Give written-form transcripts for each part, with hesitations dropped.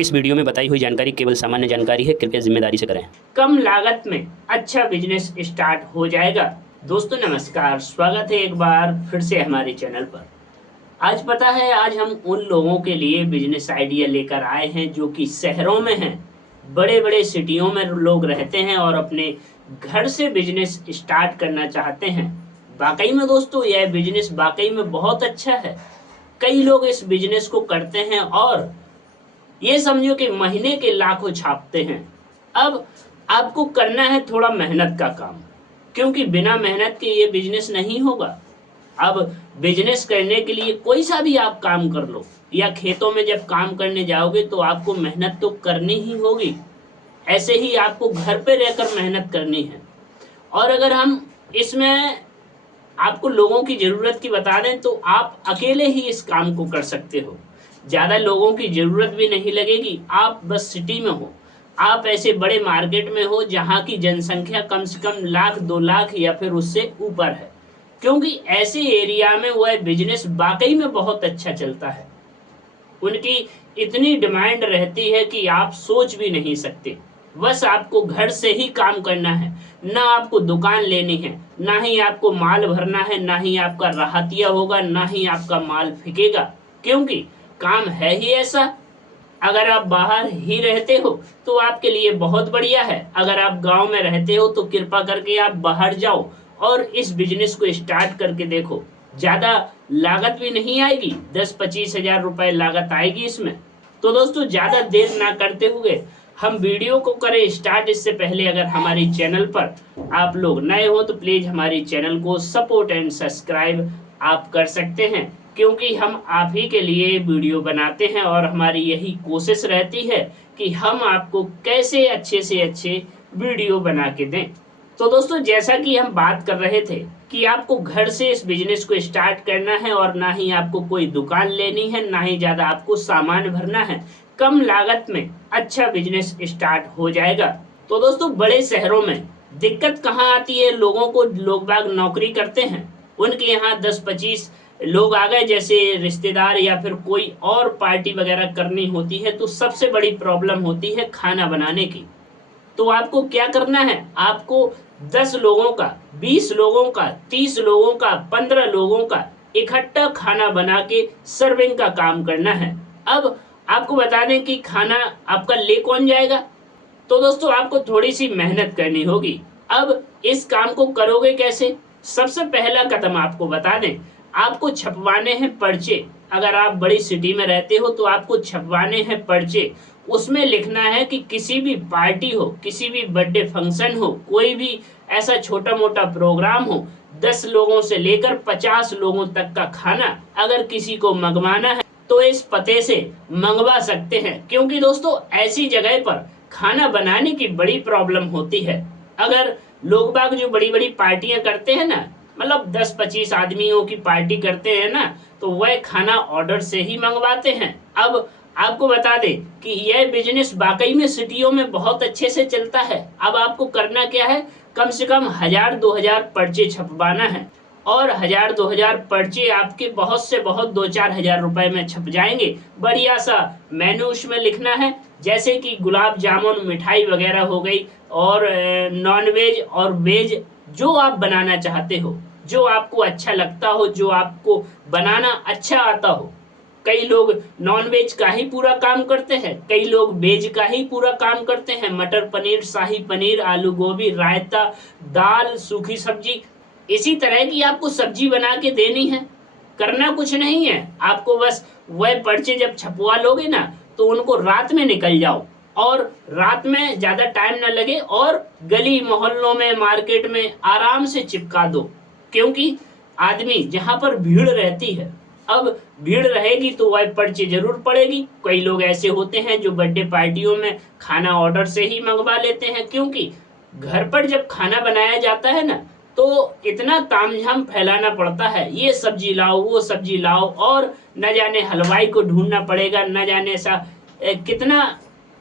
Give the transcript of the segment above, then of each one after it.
इस वीडियो में बताई हुई जानकारी केवल सामान्य जानकारी है, कृपया जिम्मेदारी से करें। कम लागत में अच्छा बिजनेस स्टार्ट हो जाएगा। दोस्तों नमस्कार, स्वागत है एक बार फिर से हमारे चैनल पर। आज पता है, आज हम उन लोगों के लिए बिजनेस आइडिया लेकर आए हैं जो कि शहरों में हैं, बड़े बड़े सिटियों में लोग रहते हैं और अपने घर से बिजनेस स्टार्ट करना चाहते हैं। वाकई में दोस्तों यह बिजनेस वाकई में बहुत अच्छा है। कई लोग इस बिजनेस को करते हैं और ये समझो कि महीने के लाखों छापते हैं। अब आपको करना है थोड़ा मेहनत का काम, क्योंकि बिना मेहनत के ये बिजनेस नहीं होगा। अब बिजनेस करने के लिए कोई सा भी आप काम कर लो या खेतों में जब काम करने जाओगे तो आपको मेहनत तो करनी ही होगी। ऐसे ही आपको घर पे रहकर मेहनत करनी है। और अगर हम इसमें आपको लोगों की जरूरत की बता दें तो आप अकेले ही इस काम को कर सकते हो। ज्यादा लोगों की जरूरत भी नहीं लगेगी। आप बस सिटी में हो, आप ऐसे बड़े मार्केट में हो जहां की जनसंख्या कम से कम 1-2 लाख या फिर उससे ऊपर है, क्योंकि ऐसे एरिया में वह बिजनेस वाकई में बहुत अच्छा चलता है। उनकी इतनी डिमांड रहती है कि आप सोच भी नहीं सकते। बस आपको घर से ही काम करना है, ना आपको दुकान लेनी है, ना ही आपको माल भरना है, ना ही आपका राहतिया होगा, ना ही आपका माल फिकेगा, क्योंकि काम है ही ऐसा। अगर आप बाहर ही रहते हो तो आपके लिए बहुत बढ़िया है। अगर आप गांव में रहते हो तो कृपा करके आप बाहर जाओ और इस बिजनेस को स्टार्ट करके देखो। ज्यादा लागत भी नहीं आएगी, 10-25 हजार रुपए लागत आएगी इसमें। तो दोस्तों ज्यादा देर ना करते हुए हम वीडियो को करें स्टार्ट। इससे पहले अगर हमारी चैनल पर आप लोग नए हो तो प्लीज हमारी चैनल को सपोर्ट एंड सब्सक्राइब आप कर सकते हैं, क्योंकि हम आप ही के लिए वीडियो बनाते हैं और हमारी यही कोशिश रहती है कि हम आपको कैसे अच्छे से अच्छे वीडियो बना के दें। तो दोस्तों जैसा कि हम बात कर रहे थे कि आपको घर से इस बिजनेस को स्टार्ट करना है और ना ही आपको कोई दुकान लेनी है, ना ही ज्यादा आपको सामान भरना है। कम लागत में अच्छा बिजनेस स्टार्ट हो जाएगा। तो दोस्तों बड़े शहरों में दिक्कत कहाँ आती है? लोग बाग नौकरी करते हैं, उनके यहाँ 10-25 लोग आ गए, जैसे रिश्तेदार या फिर कोई और पार्टी वगैरह करनी होती है, तो सबसे बड़ी प्रॉब्लम होती है खाना बनाने की। तो आपको क्या करना है? आपको 10 लोगों का, 20 लोगों का, 30 लोगों का, 15 लोगों का इकट्ठा खाना बना के सर्विंग का काम करना है। अब आपको बता दें कि खाना आपका ले कौन जाएगा। तो दोस्तों आपको थोड़ी सी मेहनत करनी होगी। अब इस काम को करोगे कैसे? सबसे पहला कदम आपको बता दें, आपको छपवाने हैं पर्चे। अगर आप बड़ी सिटी में रहते हो तो आपको छपवाने हैं पर्चे। उसमें लिखना है कि किसी भी पार्टी हो, किसी भी बर्थडे फंक्शन हो, कोई भी ऐसा छोटा मोटा प्रोग्राम हो, 10 लोगों से लेकर 50 लोगों तक का खाना अगर किसी को मंगवाना है तो इस पते से मंगवा सकते हैं। क्योंकि दोस्तों ऐसी जगह पर खाना बनाने की बड़ी प्रॉब्लम होती है। अगर लोग बाग जो बड़ी बड़ी पार्टियां करते हैं ना, मतलब 10-25 आदमियों की पार्टी करते हैं ना, तो वह खाना ऑर्डर से ही मंगवाते हैं। अब आपको बता दें कि यह बिजनेस वाकई में सिटियों में बहुत अच्छे से चलता है। अब आपको करना क्या है? कम से कम 1000-2000 पर्चे छपवाना है, और 1000-2000 पर्चे आपके बहुत से बहुत 2-4 हजार रुपए में छप जाएंगे। बढ़िया सा मेनू उसमें लिखना है, जैसे कि गुलाब जामुन, मिठाई वगैरह हो गई, और नॉन वेज और वेज जो आप बनाना चाहते हो, जो आपको अच्छा लगता हो, जो आपको बनाना अच्छा आता हो। कई लोग नॉन वेज का ही पूरा काम करते हैं, कई लोग वेज का ही पूरा काम करते हैं। मटर पनीर, शाही पनीर, आलू गोभी, रायता, दाल, सूखी सब्जी, इसी तरह की आपको सब्जी बना के देनी है। करना कुछ नहीं है, आपको बस वह पर्चे जब छपवा लोगे ना तो उनको रात में निकल जाओ, और रात में ज्यादा टाइम ना लगे और गली मोहल्लों में, मार्केट में आराम से चिपका दो। क्योंकि आदमी जहां पर भीड़ रहती है, अब भीड़ रहेगी तो वह पर्ची जरूर पड़ेगी। कई लोग ऐसे होते हैं जो बर्थडे पार्टियों में खाना ऑर्डर से ही मंगवा लेते हैं, क्योंकि घर पर जब खाना बनाया जाता है ना तो इतना तामझाम फैलाना पड़ता है, ये सब्जी लाओ, वो सब्जी लाओ, और न जाने हलवाई को ढूंढना पड़ेगा, न जाने ऐसा कितना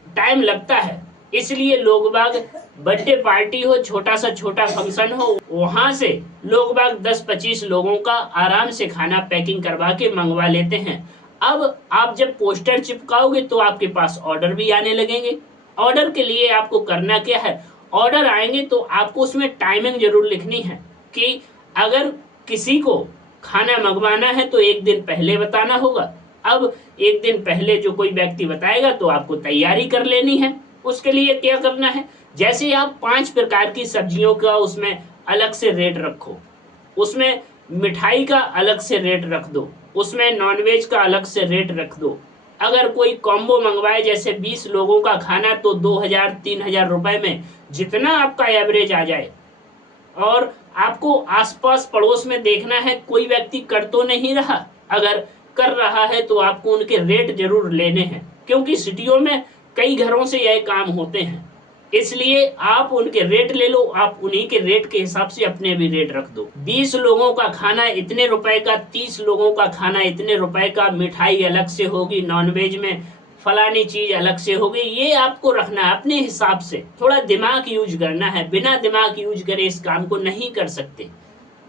टाइम लगता है। इसलिए लोग बाग बर्थडे पार्टी हो, छोटा सा छोटा फंक्शन हो, वहां से लोग बाग 10-25 लोगों का आराम से खाना पैकिंग करवा के मंगवा लेते हैं। अब आप जब पोस्टर चिपकाओगे तो आपके पास ऑर्डर भी आने लगेंगे। ऑर्डर के लिए आपको करना क्या है, ऑर्डर आएंगे तो आपको उसमें टाइमिंग जरूर लिखनी है कि अगर किसी को खाना मंगवाना है तो एक दिन पहले बताना होगा। अब एक दिन पहले जो कोई व्यक्ति बताएगा तो आपको तैयारी कर लेनी है। उसके लिए क्या करना है, जैसे आप 5 प्रकार की सब्जियों का उसमें अलग से रेट रखो, उसमें मिठाई का अलग से रेट रख दो, उसमें नॉनवेज का अलग से रेट रख दो। अगर कोई कॉम्बो मंगवाए जैसे 20 लोगों का खाना तो 2000-3000 रुपए में जितना आपका एवरेज आ जाए। और आपको आसपास पड़ोस में देखना है कोई व्यक्ति कर तो नहीं रहा, अगर कर रहा है तो आपको उनके रेट जरूर लेने हैं, क्योंकि सिटियों में कई घरों से यह काम होते हैं। इसलिए आप उनके रेट ले लो, आप उन्हीं के रेट के हिसाब से अपने भी रेट रख दो। 20 लोगों का खाना इतने रुपए का, 30 लोगों का खाना इतने रुपए का, मिठाई अलग से होगी, नॉनवेज में फलानी चीज अलग से होगी, ये आपको रखना है अपने हिसाब से। थोड़ा दिमाग यूज करना है, बिना दिमाग यूज करे इस काम को नहीं कर सकते।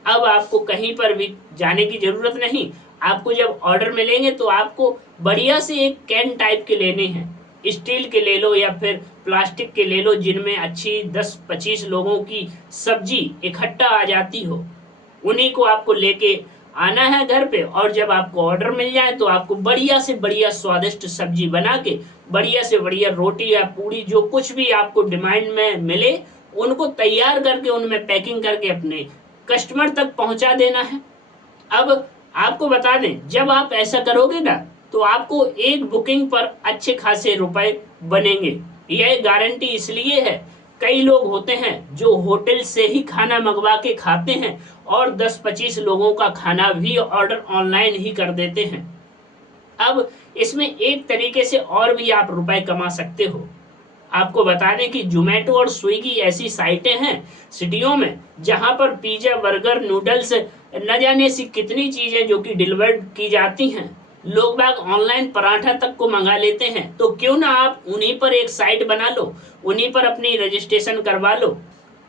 अब आपको कहीं पर भी जाने की जरूरत नहीं। आपको जब ऑर्डर मिलेंगे तो आपको बढ़िया से एक कैन टाइप के लेने हैं, स्टील के ले लो या फिर प्लास्टिक के ले लो, जिनमें अच्छी 10-25 लोगों की सब्जी इकट्ठा आ जाती हो। उन्हीं को आपको लेके आना है घर पे, और जब आपको ऑर्डर मिल जाए तो आपको बढ़िया से बढ़िया स्वादिष्ट सब्जी बना के, बढ़िया से बढ़िया रोटी या पूड़ी, जो कुछ भी आपको डिमांड में मिले, उनको तैयार करके उनमें पैकिंग करके अपने कस्टमर तक पहुंचा देना है। अब आपको बता दें, जब आप ऐसा करोगे ना तो आपको एक बुकिंग पर अच्छे खासे रुपए बनेंगे। यह गारंटी इसलिए है, कई लोग होते हैं जो होटल से ही खाना मंगवा के खाते हैं और 10-25 लोगों का खाना भी ऑर्डर ऑनलाइन ही कर देते हैं। अब इसमें एक तरीके से और भी आप रुपए कमा सकते हो। आपको बता दें कि जोमेटो और स्विगी ऐसी साइटें हैं सिटियों में जहां पर पिज्जा, बर्गर, नूडल्स, न जाने सी कितनी चीजें जो कि डिलीवर्ड की जाती हैं। लोग बाग ऑनलाइन पराठा तक को मंगा लेते हैं, तो क्यों ना आप उन्हीं पर एक साइट बना लो, उन्हीं पर अपनी रजिस्ट्रेशन करवा लो।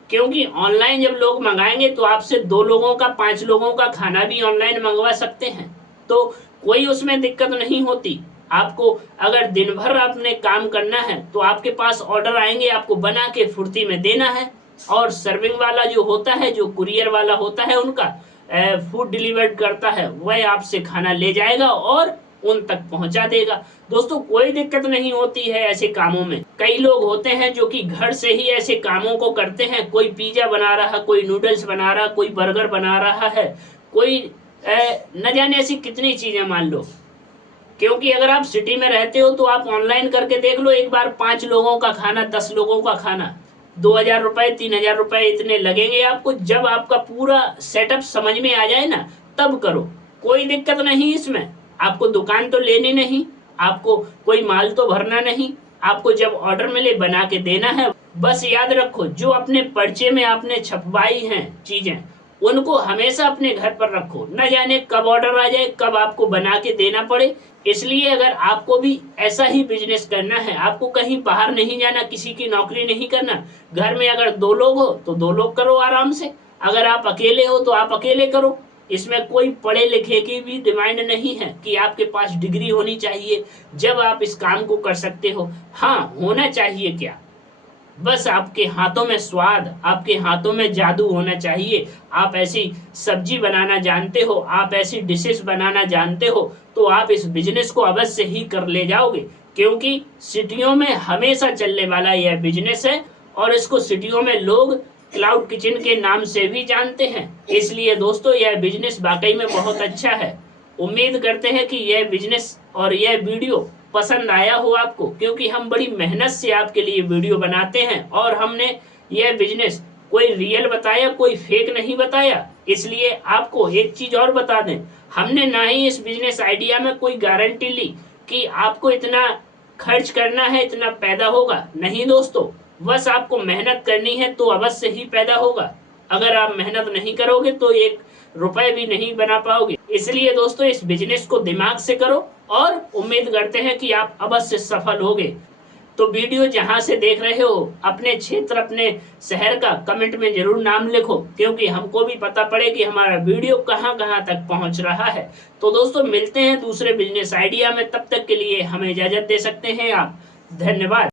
क्योंकि ऑनलाइन जब लोग मंगाएंगे तो आपसे 2 लोगों का, 5 लोगों का खाना भी ऑनलाइन मंगवा सकते हैं, तो कोई उसमें दिक्कत नहीं होती। आपको अगर दिन भर आपने काम करना है तो आपके पास ऑर्डर आएंगे, आपको बना के फुर्ती में देना है, और सर्विंग वाला जो होता है, जो कुरियर वाला होता है, उनका फूड डिलीवर्ड करता है, वह आपसे खाना ले जाएगा और उन तक पहुंचा देगा। दोस्तों, कोई दिक्कत नहीं होती है ऐसे कामों में। कई लोग होते हैं जो कि घर से ही ऐसे कामों को करते हैं, कोई पिज्जा बना रहा, कोई नूडल्स बना रहा, कोई बर्गर बना रहा है, कोई न जाने ऐसी कितनी चीजें मान लो। क्योंकि अगर आप सिटी में रहते हो तो आप ऑनलाइन करके देख लो, एक बार 5 लोगों का खाना, 10 लोगों का खाना, 2000 रुपए, 3000 रुपए इतने लगेंगे आपको। जब आपका पूरा सेटअप समझ में आ जाए ना, तब करो, कोई दिक्कत नहीं इसमें। आपको दुकान तो लेनी नहीं, आपको कोई माल तो भरना नहीं, आपको जब ऑर्डर मिले बना के देना है। बस याद रखो, जो अपने पर्चे में आपने छपवाई हैं चीजें, उनको हमेशा अपने घर पर रखो। न जाने कब ऑर्डर आ जाए, कब आपको बना के देना पड़े। इसलिए अगर आपको भी ऐसा ही बिजनेस करना है, आपको कहीं बाहर नहीं जाना, किसी की नौकरी नहीं करना, घर में अगर 2 लोग हो तो 2 लोग करो आराम से, अगर आप अकेले हो तो आप अकेले करो। इसमें कोई पढ़े लिखे की भी डिमांड नहीं है कि आपके पास डिग्री होनी चाहिए जब आप इस काम को कर सकते हो। हाँ, होना चाहिए क्या, बस आपके हाथों में स्वाद, आपके हाथों में जादू होना चाहिए। आप ऐसी सब्जी बनाना जानते हो, आप ऐसी डिशेस बनाना जानते हो, तो आप इस बिजनेस को अवश्य ही कर ले जाओगे। क्योंकि सिटियों में हमेशा चलने वाला यह बिजनेस है, और इसको सिटियों में लोग क्लाउड किचन के नाम से भी जानते हैं। इसलिए दोस्तों, यह बिजनेस वाकई में बहुत अच्छा है। उम्मीद करते हैं कि यह बिजनेस और यह वीडियो पसंद आया हो आपको, क्योंकि हम बड़ी मेहनत से आपके लिए वीडियो बनाते हैं, और हमने यह बिजनेस कोई रियल बताया, कोई फेक नहीं बताया। इसलिए आपको एक चीज और बता दें, हमने ना ही इस बिजनेस आइडिया में कोई गारंटी ली कि आपको इतना खर्च करना है, इतना पैदा होगा। नहीं दोस्तों, बस आपको मेहनत करनी है तो अवश्य ही पैदा होगा। अगर आप मेहनत नहीं करोगे तो 1 रुपए भी नहीं बना पाओगे। इसलिए दोस्तों, इस बिजनेस को दिमाग से करो, और उम्मीद करते हैं कि आप अवश्य सफल होगे। तो वीडियो जहां से देख रहे हो अपने क्षेत्र अपने शहर का कमेंट में जरूर नाम लिखो, क्योंकि हमको भी पता पड़े कि हमारा वीडियो कहां कहां तक पहुंच रहा है। तो दोस्तों मिलते हैं दूसरे बिजनेस आइडिया में, तब तक के लिए हमें इजाजत दे सकते हैं आप। धन्यवाद।